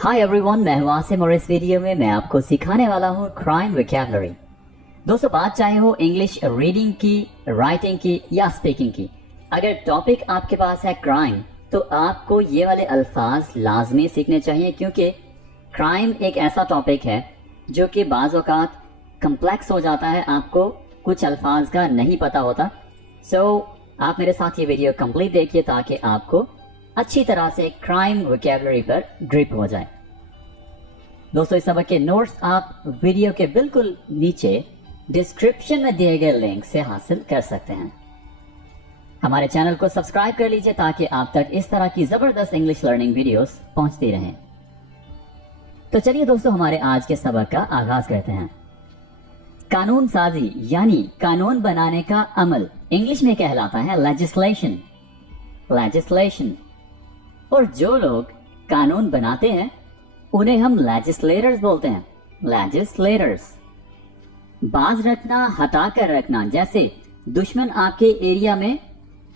Hi everyone, मैं हूं आसिम और इस वीडियो में मैं आपको सिखाने वाला हूं क्राइम वोकैबुलरी। दोस्तों, बात चाहे हो इंग्लिश रीडिंग की, राइटिंग की या स्पीकिंग की, अगर टॉपिक आपके पास है क्राइम तो आपको ये वाले अल्फाज लाजमी सीखने चाहिए, क्योंकि क्राइम एक ऐसा टॉपिक है जो कि बाज़ औक़ात कम्प्लेक्स हो जाता है, आपको कुछ अल्फाज का नहीं पता होता। आप मेरे साथ ये वीडियो कंप्लीट देखिए ताकि आपको अच्छी तरह से क्राइम वोकैबुलरी पर ग्रिप हो जाए। दोस्तों, इस सबक के नोट्स आप वीडियो के बिल्कुल नीचे डिस्क्रिप्शन में दिए गए लिंक से हासिल कर सकते हैं। हमारे चैनल को सब्सक्राइब कर लीजिए ताकि आप तक इस तरह की जबरदस्त इंग्लिश लर्निंग वीडियोस पहुंचती रहें। तो चलिए दोस्तों, हमारे आज के सबक का आगाज करते हैं। कानून साजी यानी कानून बनाने का अमल इंग्लिश में कहलाता है लेजिस्लेशन। लेजिस्लेशन। और जो लोग कानून बनाते हैं उन्हें हम लेजिस्लेटर्स बोलते हैं। लेजिस्लेटर्स। बाज रखना, हटा कर रखना। जैसे दुश्मन आपके एरिया में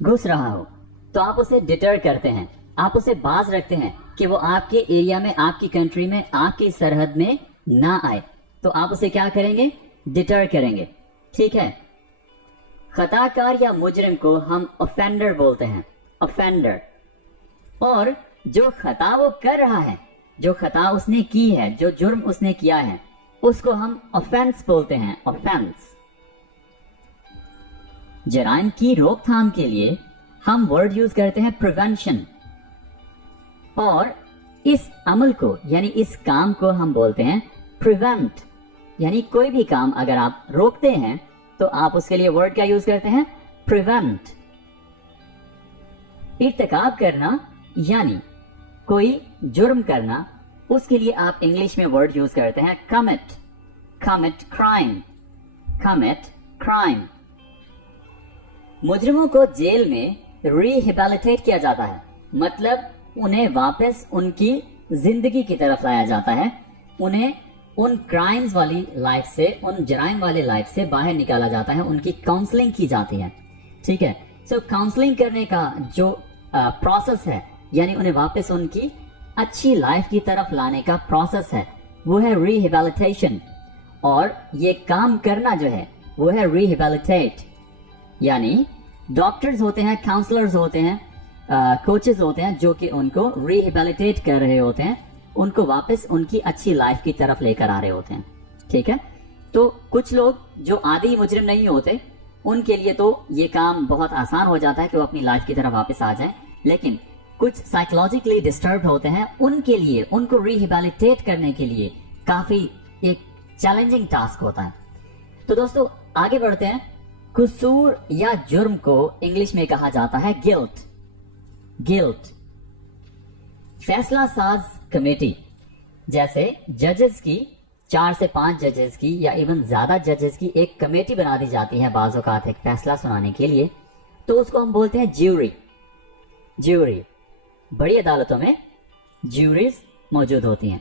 घुस रहा हो तो आप उसे डिटर करते हैं, आप उसे बाज रखते हैं कि वो आपके एरिया में, आपकी कंट्री में, आपकी सरहद में ना आए, तो आप उसे क्या करेंगे? डिटर करेंगे। ठीक है। खताकार या मुजरिम को हम ऑफेंडर बोलते हैं। ऑफेंडर। और जो खता वो कर रहा है, जो खता उसने की है, जो जुर्म उसने किया है, उसको हम ऑफेंस बोलते हैं। ऑफेंस। जराइम की रोकथाम के लिए हम वर्ड यूज करते हैं प्रिवेंशन। और इस अमल को यानी इस काम को हम बोलते हैं प्रिवेंट। यानी कोई भी काम अगर आप रोकते हैं तो आप उसके लिए वर्ड क्या यूज करते हैं? प्रिवेंट। इर्तिकाब करना यानी कोई जुर्म करना, उसके लिए आप इंग्लिश में वर्ड यूज करते हैं commit. Commit crime. Commit crime. मुजरिमों को जेल में रिहेबिलिटेट किया जाता है, मतलब उन्हें वापस उनकी जिंदगी की तरफ लाया जाता है। उन्हें उन क्राइम्स वाली लाइफ से, उन जराइम वाले लाइफ से बाहर निकाला जाता है, उनकी काउंसलिंग की जाती है। ठीक है। काउंसलिंग करने का जो प्रोसेस है, यानी उन्हें वापस उनकी अच्छी लाइफ की तरफ लाने का प्रोसेस है, वो है रिहेबिलिटेशन। और ये काम करना जो है वो है रिहेबिलिटेट। यानी डॉक्टर्स होते हैं, काउंसलर्स होते हैं, कोचेस होते हैं जो कि उनको रिहेबिलिटेट कर रहे होते हैं, उनको वापस उनकी अच्छी लाइफ की तरफ लेकर आ रहे होते हैं। ठीक है। तो कुछ लोग जो आदी मुजरिम नहीं होते उनके लिए तो ये काम बहुत आसान हो जाता है कि वो अपनी लाइफ की तरफ वापस आ जाएं, लेकिन कुछ साइकोलॉजिकली डिस्टर्ब होते हैं, उनके लिए, उनको रिहेबिलिटेट करने के लिए काफी एक चैलेंजिंग टास्क होता है। तो दोस्तों, आगे बढ़ते हैं। कसूर या जुर्म को इंग्लिश में कहा जाता है गिल्ट। गिल्ट। फैसला साज कमेटी, जैसे जजेस की 4 से 5 जजेस की या इवन ज्यादा जजेस की एक कमेटी बना दी जाती है बाज़ औक़ात एक फैसला सुनाने के लिए, तो उसको हम बोलते हैं ज्यूरी। ज्यूरी। बड़ी अदालतों में ज्यूरीज मौजूद होती हैं।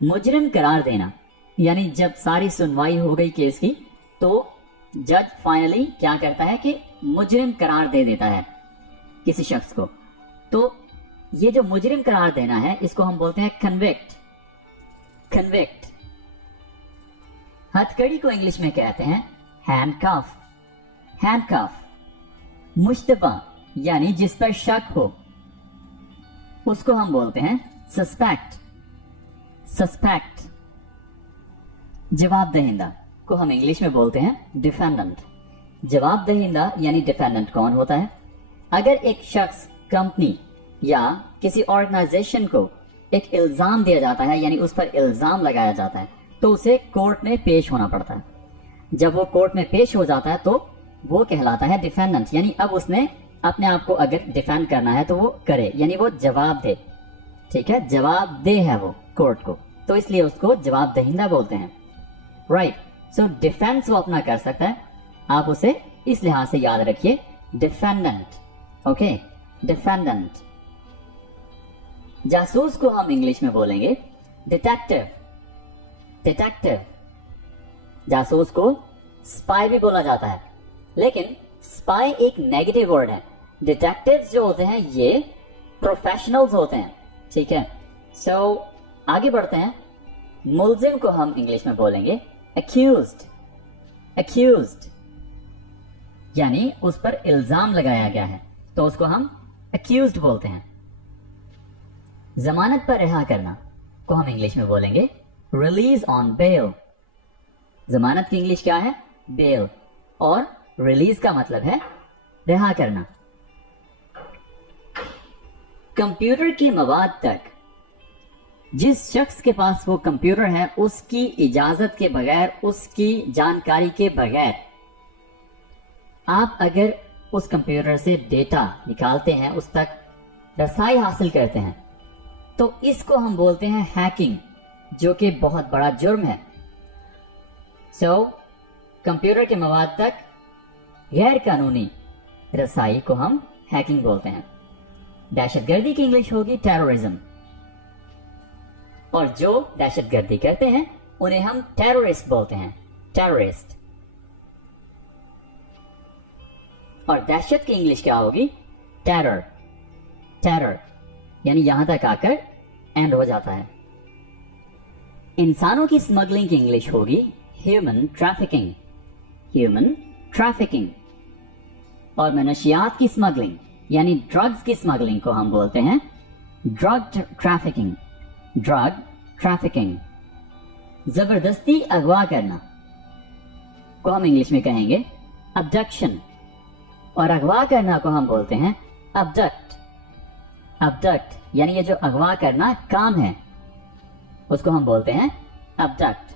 मुजरिम करार देना, यानी जब सारी सुनवाई हो गई केस की तो जज फाइनली क्या करता है कि मुजरिम करार दे देता है किसी शख्स को। तो ये जो मुजरिम करार देना है इसको हम बोलते हैं कन्विक्ट। कन्विक्ट। हथकड़ी को इंग्लिश में कहते हैं हैंडकफ। हैंडकफ। मुश्तबा यानी जिस पर शक हो उसको हम बोलते हैं सस्पेक्ट। सस्पेक्ट। जवाब दहिंदा को हम इंग्लिश में बोलते हैं डिफेंडेंट। जवाब दहिंदा यानी डिफेंडेंट कौन होता है? अगर एक शख्स, कंपनी या किसी ऑर्गेनाइजेशन को एक इल्जाम दिया जाता है, यानी उस पर इल्जाम लगाया जाता है, तो उसे कोर्ट में पेश होना पड़ता है। जब वो कोर्ट में पेश हो जाता है तो वो कहलाता है डिफेंडेंट। यानी अब उसने अपने आप को अगर डिफेंड करना है तो वो करे, यानी वो जवाब दे। ठीक है। जवाब दे है वो कोर्ट को, तो इसलिए उसको जवाब दहिंदा बोलते हैं। राइट। डिफेंस वो अपना कर सकता है, आप उसे इस लिहाज से याद रखिए, डिफेंडेंट। ओके। डिफेंडेंट। जासूस को हम इंग्लिश में बोलेंगे डिटेक्टिव। डिटेक्टिव। जासूस को स्पाई भी बोला जाता है, लेकिन स्पाई एक नेगेटिव वर्ड है। डिटेक्टिव्स जो होते हैं ये प्रोफेशनल्स होते हैं। ठीक है। सो आगे बढ़ते हैं. मुलजिम को हम इंग्लिश में बोलेंगे accused. accused यानी उस पर इल्जाम लगाया गया है, तो उसको हम accused बोलते हैं. जमानत पर रिहा करना को हम इंग्लिश में बोलेंगे रिलीज ऑन बेल. जमानत की इंग्लिश क्या है? बेल. और रिलीज का मतलब है रिहा करना. कंप्यूटर की मवाद तक, जिस शख्स के पास वो कंप्यूटर है उसकी इजाजत के बगैर, उसकी जानकारी के बगैर आप अगर उस कंप्यूटर से डेटा निकालते हैं, उस तक रसाई हासिल करते हैं, तो इसको हम बोलते हैं हैकिंग, जो कि बहुत बड़ा जुर्म है. सो कंप्यूटर के मवाद तक गैर कानूनी रसाई को हम हैकिंग बोलते हैं. दहशतगर्दी की इंग्लिश होगी टेररिज्म, और जो दहशतगर्दी करते हैं उन्हें हम टेररिस्ट बोलते हैं, टेररिस्ट. और दहशत की इंग्लिश क्या होगी? टेरर. टेरर यानी यहां तक आकर एंड हो जाता है. इंसानों की स्मगलिंग की इंग्लिश होगी ह्यूमन ट्रैफिकिंग. Human trafficking. और मनशियात की स्मगलिंग यानी ड्रग्स की स्मगलिंग को हम बोलते हैं ड्रग ट्रैफिकिंग. Drug trafficking. जबरदस्ती अगवा करना को हम इंग्लिश में कहेंगे अबडक्शन, और अगवा करना को हम बोलते हैं अबडक्ट. अबडक्ट यानी ये जो अगवा करना काम है उसको हम बोलते हैं अबडक्ट.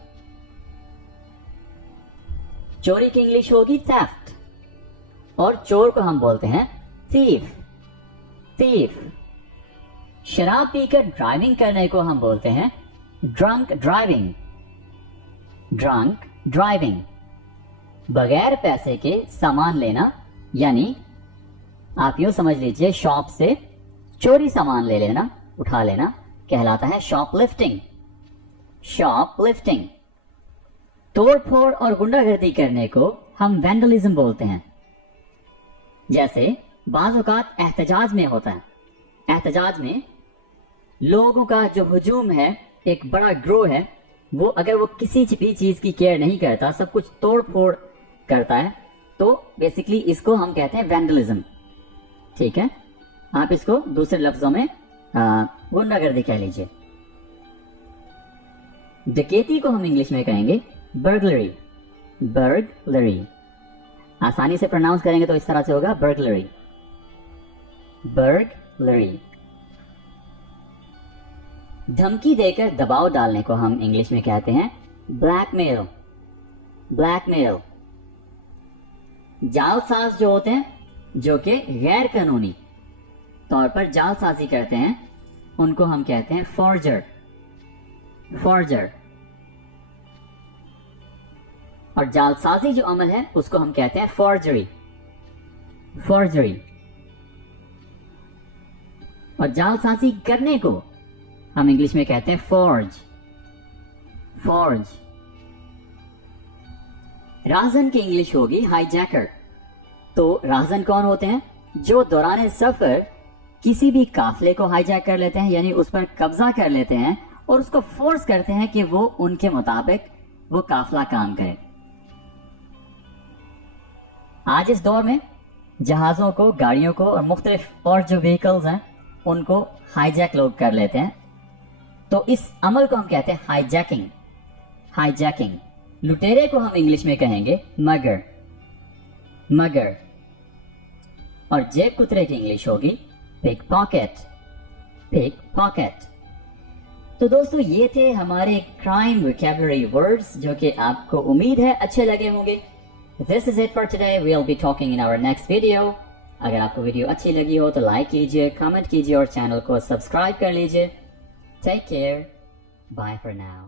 चोरी की इंग्लिश होगी थेफ्ट, और चोर को हम बोलते हैं थीफ. थीफ. शराब पीकर ड्राइविंग करने को हम बोलते हैं ड्रंक ड्राइविंग. Drunk driving. बगैर पैसे के सामान लेना, यानी आप यूं समझ लीजिए शॉप से चोरी सामान ले लेना, उठा लेना, कहलाता है शॉपलिफ्टिंग. शॉपलिफ्टिंग. तोड़ फोड़ और गुंडागर्दी करने को हम वैंडलिज्म बोलते हैं. जैसे बाज़ औक़ात एहतजाज में होता है. एहतजाज में लोगों का जो हुजूम है, एक बड़ा ग्रोह है, वो अगर वो किसी भी चीज की केयर नहीं करता, सब कुछ तोड़ फोड़ करता है, तो बेसिकली इसको हम कहते हैं वैंडलिज्म. ठीक है, आप इसको दूसरे लफ्जों में गुंडागर्दी कह लीजिए. डकैती को हम इंग्लिश में कहेंगे बर्गलरी. बर्गलरी. आसानी से प्रोनाउंस करेंगे तो इस तरह से होगा बर्गलरी. बर्गलरी. धमकी देकर दबाव डालने को हम इंग्लिश में कहते हैं ब्लैकमेल. ब्लैकमेल. जालसाज जो होते हैं, जो कि गैर कानूनी तौर पर जालसाजी करते हैं, उनको हम कहते हैं फॉर्जर. फॉर्जर. और जालसाजी जो अमल है उसको हम कहते हैं फॉर्जरी. फॉर्जरी. और जालसाजी करने को हम इंग्लिश में कहते हैं फॉर्ज. फॉर्ज. राहजन की इंग्लिश होगी हाईजैकर. तो राहजन कौन होते हैं? जो दौरान सफर किसी भी काफिले को हाईजैक कर लेते हैं, यानी उस पर कब्जा कर लेते हैं और उसको फोर्स करते हैं कि वो उनके मुताबिक वो काफिला काम करे. आज इस दौर में जहाजों को, गाड़ियों को और मुख्तलिफ और जो व्हीकल्स हैं उनको हाईजैक लोग कर लेते हैं. तो इस अमल को हम कहते हैं हाईजैकिंग. हाईजैकिंग. लुटेरे को हम इंग्लिश में कहेंगे मगर. मगर. और जेब कुतरे की इंग्लिश होगी पिक पॉकेट. Pick pocket. तो दोस्तों ये थे हमारे क्राइम वोकैबुलरी वर्ड्स, जो कि आपको उम्मीद है अच्छे लगे होंगे. This is it for today. We'll be talking in our next video. अगर आपको वीडियो अच्छी लगी हो तो लाइक कीजिए, कमेंट कीजिए और चैनल को सब्सक्राइब कर लीजिए. Take care. Bye for now.